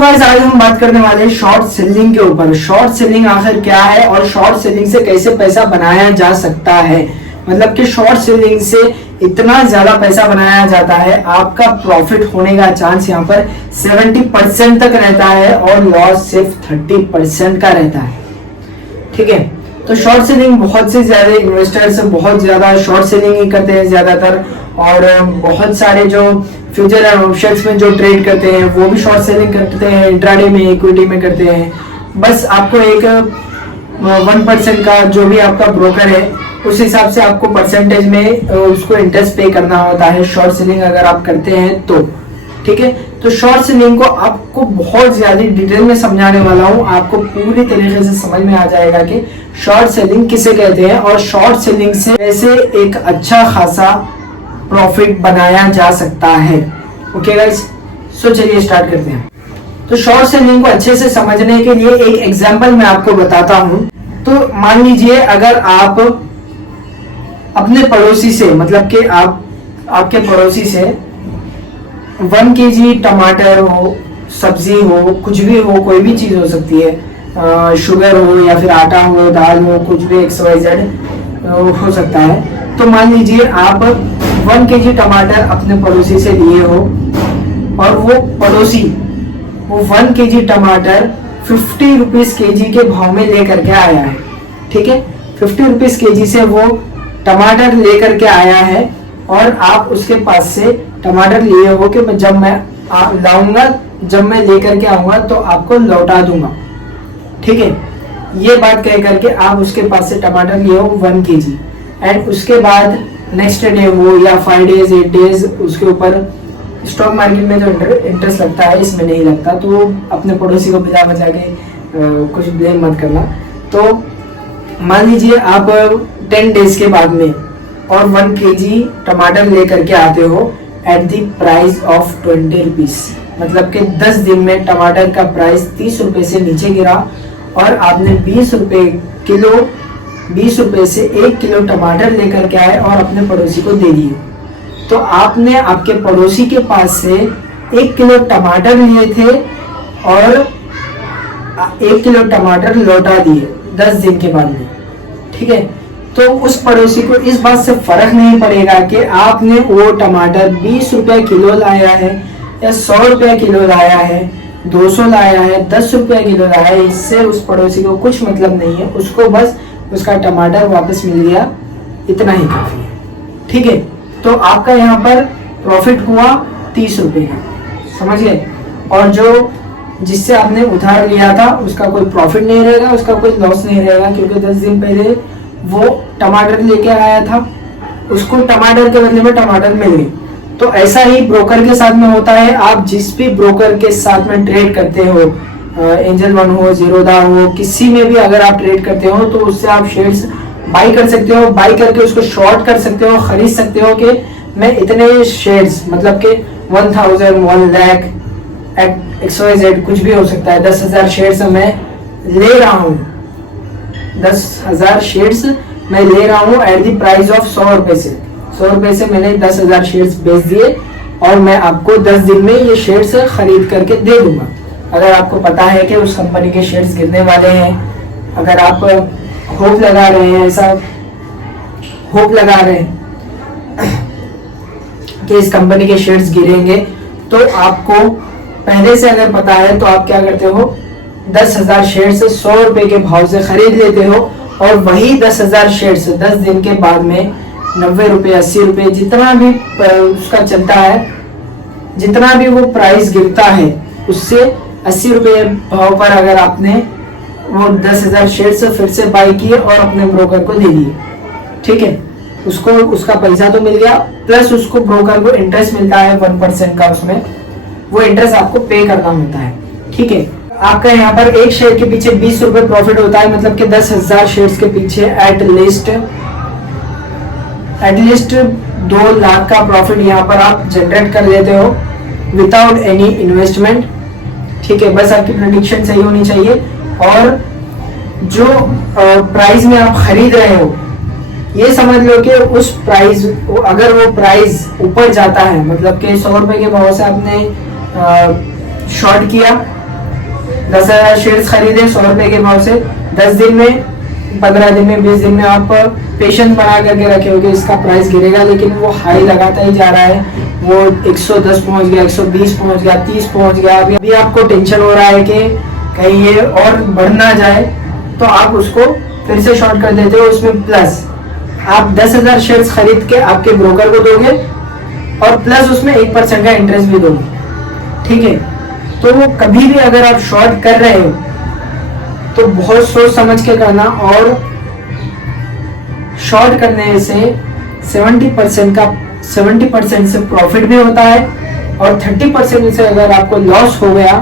Guys आज हम बात करने वाले हैं शॉर्ट सेलिंग के ऊपर। शॉर्ट सेलिंग आखिर क्या है और शॉर्ट सेलिंग से कैसे पैसा बनाया जा सकता है। मतलब कि शॉर्ट सेलिंग से इतना ज्यादा पैसा बनाया जाता है, आपका प्रॉफिट होने का चांस यहाँ पर 70% तक रहता है और लॉस सिर्फ 30% का रहता है। ठीक है, तो शॉर्ट सेलिंग बहुत से ज्यादा इन्वेस्टर्स बहुत ज्यादा शॉर्ट सेलिंग ही करते हैं ज्यादातर, और बहुत सारे जो फ्यूचर एंड ऑप्शंस में जो ट्रेड करते हैं वो भी शॉर्ट सेलिंग करते हैं, इंट्राडे में, इक्विटी में करते हैं। बस आपको एक 1% का जो भी आपका ब्रोकर है उस हिसाब से आपको परसेंटेज में उसको इंटरेस्ट पे करना होता है शॉर्ट सेलिंग अगर आप करते हैं तो। ठीक है, तो शॉर्ट सेलिंग को आपको बहुत ज्यादा डिटेल में समझाने वाला हूँ, आपको पूरी तरीके से समझ में आ जाएगा कि शॉर्ट सेलिंग किसे कहते हैं और शॉर्ट सेलिंग से कैसे एक अच्छा खासा प्रॉफिट बनाया जा सकता है। ओके गाइस, सो चलिए स्टार्ट करते हैं। तो शॉर्ट सेलिंग को अच्छे से समझने के लिए एक एग्जांपल मैं आपको बताता हूं। तो मान लीजिए अगर आप अपने पड़ोसी से, मतलब कि आपके पड़ोसी से 1 kg टमाटर हो, सब्जी हो, कुछ भी हो, कोई भी चीज हो सकती है, शुगर हो या फिर आटा हो, दाल हो, कुछ भी XYZ हो सकता है। तो मान लीजिए आप 1 kg टमाटर अपने पड़ोसी से लिए हो और वो पड़ोसी वो 1 kg टमाटर 50 रुपीज kg के भाव में लेकर के आया है। ठीक है, 50 रुपीज kg से वो टमाटर लेकर के आया है और आप उसके पास से टमाटर लिए हो कि जब मैं लाऊंगा, जब मैं लेकर के आऊंगा तो आपको लौटा दूंगा। ठीक है, ये बात कह करके आप उसके पास से टमाटर लिए हो 1 kg एंड उसके बाद नेक्स्ट डे हो या 5 डेज 8 डेज उसके ऊपर स्टॉक मार्केट में जो इंटरेस्ट लगता है इसमें नहीं लगता, तो अपने पड़ोसी को बिना बचा के कुछ ब्लेम मत करना। तो मान लीजिए आप 10 डेज के बाद में और 1 kg टमाटर लेकर के आते हो at the price of 20 rupees, मतलब कि 10 दिन में टमाटर का प्राइस 30 रुपए से नीचे गिरा और आपने 20 रुपए किलो, 20 रुपए से 1 किलो टमाटर लेकर के आए और अपने पड़ोसी को दे दिए। तो आपने आपके पड़ोसी के पास से 1 किलो टमाटर लिए थे और 1 किलो टमाटर लौटा दिए 10 दिन के बाद में। ठीक है, तो उस पड़ोसी को इस बात से फर्क नहीं पड़ेगा कि आपने वो टमाटर 20 रुपए किलो लाया है या 100 रुपया किलो लाया है, 200 लाया है, 10 रुपया किलो लाया है, इससे उस पड़ोसी को कुछ मतलब नहीं है। उसको बस उसका टमाटर वापस मिल गया, इतना ही काफी है। ठीक है, तो आपका यहाँ पर प्रॉफिट हुआ 30 रुपए का, समझ गए। और जो जिससे आपने उधार लिया था उसका कोई प्रॉफिट नहीं रहेगा, उसका कोई लॉस नहीं रहेगा, क्योंकि 10 दिन पहले वो टमाटर लेके आया था, उसको टमाटर के बदले में टमाटर मिल गए। तो ऐसा ही ब्रोकर के साथ में होता है। आप जिस भी ब्रोकर के साथ में ट्रेड करते हो, एंजल वन हो, जीरोधा हो, किसी में भी अगर आप ट्रेड करते हो तो उससे आप शेयर्स बाई कर सकते हो, बाई करके उसको शॉर्ट कर सकते हो, खरीद सकते हो कि मैं इतने शेयर्स, मतलब कि 1000, 1 लाख, XYZ कुछ भी हो सकता है, 10,000 शेयर्स मैं ले रहा हूँ, 10,000 शेयर्स मैं ले रहा हूँ एट द प्राइस ऑफ 100 रुपए से। 100 रुपए से मैंने 10,000 शेयर्स बेच दिए और मैं आपको 10 दिन में ये शेयर्स खरीद करके दे दूंगा। अगर आपको पता है कि उस कंपनी के शेयर्स गिरने वाले हैं, अगर आप होप लगा रहे हैं, ऐसा होप लगा रहे हैं कि इस कंपनी के शेयर्स गिरेंगे, तो आपको पहले से अगर पता है तो आप क्या करते हो, 10,000 शेयर्स 100 रुपए के भाव से खरीद लेते हो और वही 10,000 शेयर्स 10 दिन के बाद में 90 रुपए, 80 रुपए, जितना भी उसका चलता है, जितना भी वो प्राइस गिरता है उससे 80 रुपए भाव पर अगर आपने वो 10,000 शेयर्स फिर से बाई किए और अपने ब्रोकर को दे दिए। ठीक है, उसको उसका पैसा तो मिल गया, प्लस उसको ब्रोकर को इंटरेस्ट मिलता है 1% का, उसमें वो इंटरेस्ट आपको पे करना होता है। ठीक है, आपका यहाँ पर एक शेयर के पीछे 20 रुपए प्रॉफिट होता है, मतलब कि 10,000 शेयर्स के पीछे एटलीस्ट 2 लाख का प्रॉफिट यहाँ पर आप जनरेट कर लेते हो विदाउट एनी इन्वेस्टमेंट। ठीक है, बस आपकी प्रेडिक्शन सही होनी चाहिए और जो प्राइस में आप खरीद रहे हो ये समझ लो कि उस प्राइस, अगर वो प्राइस ऊपर जाता है, मतलब कि 100 रुपए के भाव से आपने शॉर्ट किया 10,000 शेयर्स खरीदे 100 रुपए के भाव से, 10 दिन में, 15 दिन में, 20 दिन में आप पेशेंस बना करके रखे होगे इसका प्राइस गिरेगा, लेकिन वो हाई लगाता ही जा रहा है, वो 110 पहुंच गया, 120 पहुंच गया, 30 पहुंच गया। अभी आपको टेंशन हो रहा है कि कहीं ये और बढ़ ना जाए, तो आप उसको फिर से शॉर्ट कर देते हो। उसमें प्लस आप 10,000 शेयर्स खरीद के आपके ब्रोकर को दोगे और प्लस उसमें 1% का इंटरेस्ट भी दोगे, ठीक है। तो वो कभी भी अगर आप शॉर्ट कर रहे हो तो बहुत सोच समझ के करना, और शॉर्ट करने से 70% से प्रॉफिट भी होता है, और 30% से अगर आपको लॉस हो गया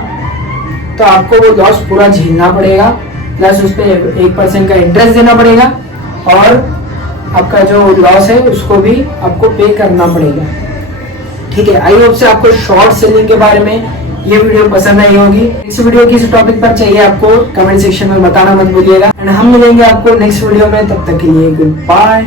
तो आपको वो लॉस पूरा झेलना पड़ेगा, प्लस उस पर 1% का इंटरेस्ट देना पड़ेगा, और आपका जो लॉस है उसको भी आपको पे करना पड़ेगा, ठीक है। आई होप से आपको शॉर्ट सेलिंग के बारे में ये वीडियो पसंद आई होगी। इस वीडियो किस टॉपिक पर चाहिए आपको कमेंट सेक्शन में बताना मत भूलिएगा, एंड हम मिलेंगे आपको नेक्स्ट वीडियो में। तब तक के लिए गुड बाय।